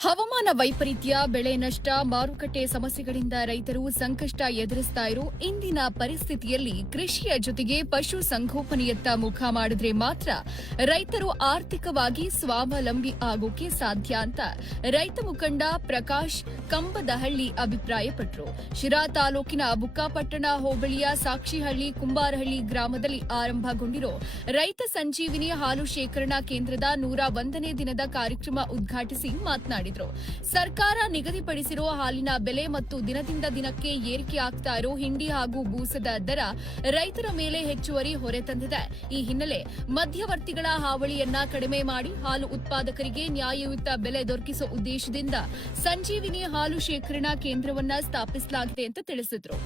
ಹವಾಮಾನ ವೈಪರೀತ್ಯ, ಬೆಳೆ ನಷ್ಟ, ಮಾರುಕಟ್ಟೆ ಸಮಸ್ಯೆಗಳಿಂದ ರೈತರು ಸಂಕಷ್ಟ ಎದುರಿಸ್ತಾ ಇರೋ ಇಂದಿನ ಪರಿಸ್ಥಿತಿಯಲ್ಲಿ ಕೃಷಿಯ ಜೊತೆಗೆ ಪಶು ಸಂಗೋಪನೆಯತ್ತ ಮುಖ ಮಾಡಿದ್ರೆ ಮಾತ್ರ ರೈತರು ಆರ್ಥಿಕವಾಗಿ ಸ್ವಾವಲಂಬಿ ಆಗೋಕೆ ಸಾಧ್ಯ ಅಂತ ರೈತ ಮುಖಂಡ ಪ್ರಕಾಶ್ ಕಂಬದಹಳ್ಳಿ ಅಭಿಪ್ರಾಯಪಟ್ಟರು. ಶಿರಾ ತಾಲೂಕಿನ ಬುಕ್ಕಾಪಟ್ಟಣ ಹೋಬಳಿಯ ಸಾಕ್ಷಿಹಳ್ಳಿ ಕುಂಬಾರಹಳ್ಳಿ ಗ್ರಾಮದಲ್ಲಿ ಆರಂಭಗೊಂಡಿರೋ ರೈತ ಸಂಜೀವಿನಿ ಹಾಲು ಶೇಖರಣಾ ಕೇಂದ್ರದ 101ನೇ ದಿನದ ಕಾರ್ಯಕ್ರಮ ಉದ್ಘಾಟಿಸಿ ಮಾತನಾಡಿದರು. ಸರ್ಕಾರ ನಿಗದಿಪಡಿಸಿರುವ ಹಾಲಿನ ಬೆಲೆ ಮತ್ತು ದಿನದಿಂದ ದಿನಕ್ಕೆ ಏರಿಕೆ ಆಗ್ತಾ ಇರೋ ಹಿಂಡಿ ಹಾಗೂ ಬೂಸದ ದರ ರೈತರ ಮೇಲೆ ಹೆಚ್ಚುವರಿ ಹೊರೆ ತಂದಿದೆ. ಈ ಹಿನ್ನೆಲೆ ಮಧ್ಯವರ್ತಿಗಳ ಹಾವಳಿಯನ್ನ ಕಡಿಮೆ ಮಾಡಿ ಹಾಲು ಉತ್ಪಾದಕರಿಗೆ ನ್ಯಾಯಯುತ ಬೆಲೆ ದೊರಕಿಸುವ ಉದ್ದೇಶದಿಂದ ಸಂಜೀವಿನಿ ಹಾಲು ಶೇಖರಣಾ ಕೇಂದ್ರವನ್ನ ಸ್ಥಾಪಿಸಲಾಗಿದೆ ಅಂತ ತಿಳಿಸಿದರು.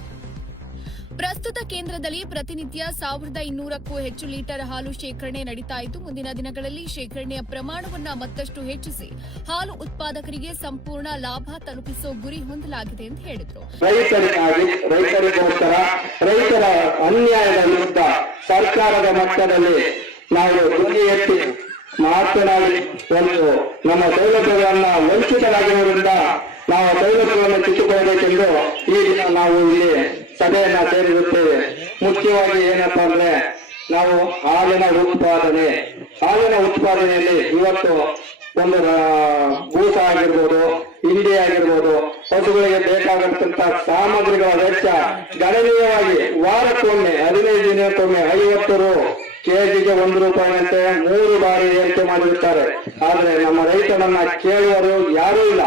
ಪ್ರಸ್ತುತ ಕೇಂದ್ರದಲ್ಲಿ ಪ್ರತಿನಿತ್ಯ 1200ಕ್ಕೂ ಹೆಚ್ಚು ಲೀಟರ್ ಹಾಲು ಶೇಖರಣೆ ನಡೀತಾ ಇದ್ದು, ಮುಂದಿನ ದಿನಗಳಲ್ಲಿ ಶೇಖರಣೆಯ ಪ್ರಮಾಣವನ್ನು ಮತ್ತಷ್ಟು ಹೆಚ್ಚಿಸಿ ಹಾಲು ಉತ್ಪಾದಕರಿಗೆ ಸಂಪೂರ್ಣ ಲಾಭ ತಲುಪಿಸುವ ಗುರಿ ಹೊಂದಲಾಗಿದೆ ಎಂದು ಹೇಳಿದರು. ರೈತರಿಗೋಸ್ಕರ ರೈತರ ಅನ್ಯಾಯದ ವಿರುದ್ಧ ಸರ್ಕಾರದ ಮಟ್ಟದಲ್ಲಿ ನಾವು ಧ್ವನಿ ಎತ್ತಿ ಮಾತನಾಡಿ ಒಂದು ನಮ್ಮ ಸೌಲಭ್ಯಗಳನ್ನ ವಂಚಿತರಾಗಿರುವುದರಿಂದ ನಾವು ಸೌಲಭ್ಯಗಳನ್ನು ಕಿತ್ತುಕೊಳ್ಳಬೇಕೆಂದು ಈ ದಿನ ನಾವು ಇಲ್ಲಿ ಸಭೆಯನ್ನ ಸೇರಿರುತ್ತೇವೆ. ಮುಖ್ಯವಾಗಿ ಏನಪ್ಪಾ ಅಂದ್ರೆ ನಾವು ಹಾಲಿನ ಉತ್ಪಾದನೆಯಲ್ಲಿ ಇವತ್ತು ಒಂದು ಬೂಸ ಆಗಿರ್ಬೋದು, ಹಿಂಡಿ ಆಗಿರ್ಬೋದು, ಪಶುಗಳಿಗೆ ಬೇಕಾಗಿರ್ತಂತ ಸಾಮಗ್ರಿಗಳ ವೆಚ್ಚ ಗಣನೀಯವಾಗಿ ವಾರಕ್ಕೊಮ್ಮೆ 15 ದಿನಕ್ಕೊಮ್ಮೆ 50 ರು, ಕೆಜಿಗೆ 1 ರೂಪಾಯಿಯಂತೆ 3 ಬಾರಿ ಏರಿಕೆ ಮಾಡಿರುತ್ತಾರೆ. ಆದ್ರೆ ನಮ್ಮ ರೈತನನ್ನ ಕೇಳುವರು ಯಾರೂ ಇಲ್ಲ.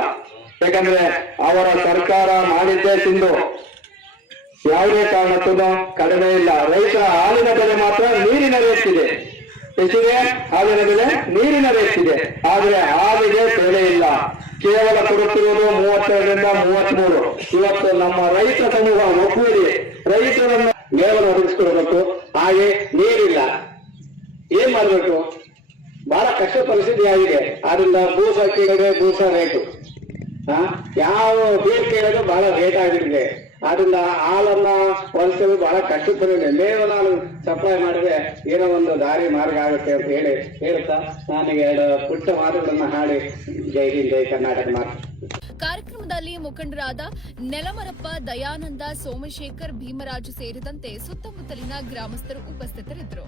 ಯಾಕಂದ್ರೆ ಅವರ ಸರ್ಕಾರ ಮಾಡಿದ್ದೇ ತಿಂದು ಯಾವುದೇ ಕಾರಣಕ್ಕೂ ಕಡಿಮೆ ಇಲ್ಲ. ರೈತರ ಹಾಲಿನ ಬೆಲೆ ಮಾತ್ರ ನೀರಿನ ರೇಟ್ಸಿದೆ. ಎಷ್ಟಿದೆ ಹಾಲಿನ ಬೆಲೆ? ನೀರಿನ ರೇಟ್ಸಿದೆ. ಆದ್ರೆ ಹಾಲಿಗೆ ಬೆಲೆ ಇಲ್ಲ. ಕೇವಲ ಕೊಡುತ್ತಿರುವುದು 32ರಿಂದ 33. ಇವತ್ತು ನಮ್ಮ ರೈತ ಸಮೂಹ ಒಗ್ಗೂಡಿ ರೈತರನ್ನ ಮೇವನ್ನು ಒದಗಿಸಿಕೊಳ್ಬೇಕು. ಹಾಗೆ ನೀರಿಲ್ಲ, ಏನ್ ಮಾಡ್ಬೇಕು? ಬಹಳ ಕಷ್ಟ ಪರಿಸ್ಥಿತಿ ಆಗಿದೆ. ಆದ್ರಿಂದ ಬೂಸ ಕೇಳಿದ್ರೆ ಬೂಸ ರೇಟು, ಯಾವ ಬೇರೆ ಕೇಳಿದ್ರೆ ಬಹಳ ರೇಟ್ ಆಗಿರುತ್ತೆ. ಆದ್ರಿಂದ ಹಾಲನ್ನ ಹೊಲಿಸಲು ಬಹಳ ಕಷ್ಟಪಡಿದೆ. ಮೇವು ನಾನು ಸಪ್ಲೈ ಮಾಡಿದ್ರೆ ಏನೋ ಒಂದು ದಾರಿ ಮಾರ್ಗ ಆಗುತ್ತೆ ಅಂತ ಹೇಳ್ತಾ ನನಗೆ 2 ಪುಟ್ಟ ಮಾತುಗಳನ್ನ ಹಾಡಿ ಜೈ ಹಿಂದ್, ಜೈ ಕರ್ನಾಟಕ ಮಾತು. ಕಾರ್ಯಕ್ರಮದಲ್ಲಿ ಮುಖಂಡರಾದ ನೆಲಮರಪ್ಪ, ದಯಾನಂದ, ಸೋಮಶೇಖರ್, ಭೀಮರಾಜು ಸೇರಿದಂತೆ ಸುತ್ತಮುತ್ತಲಿನ ಗ್ರಾಮಸ್ಥರು ಉಪಸ್ಥಿತರಿದ್ದರು.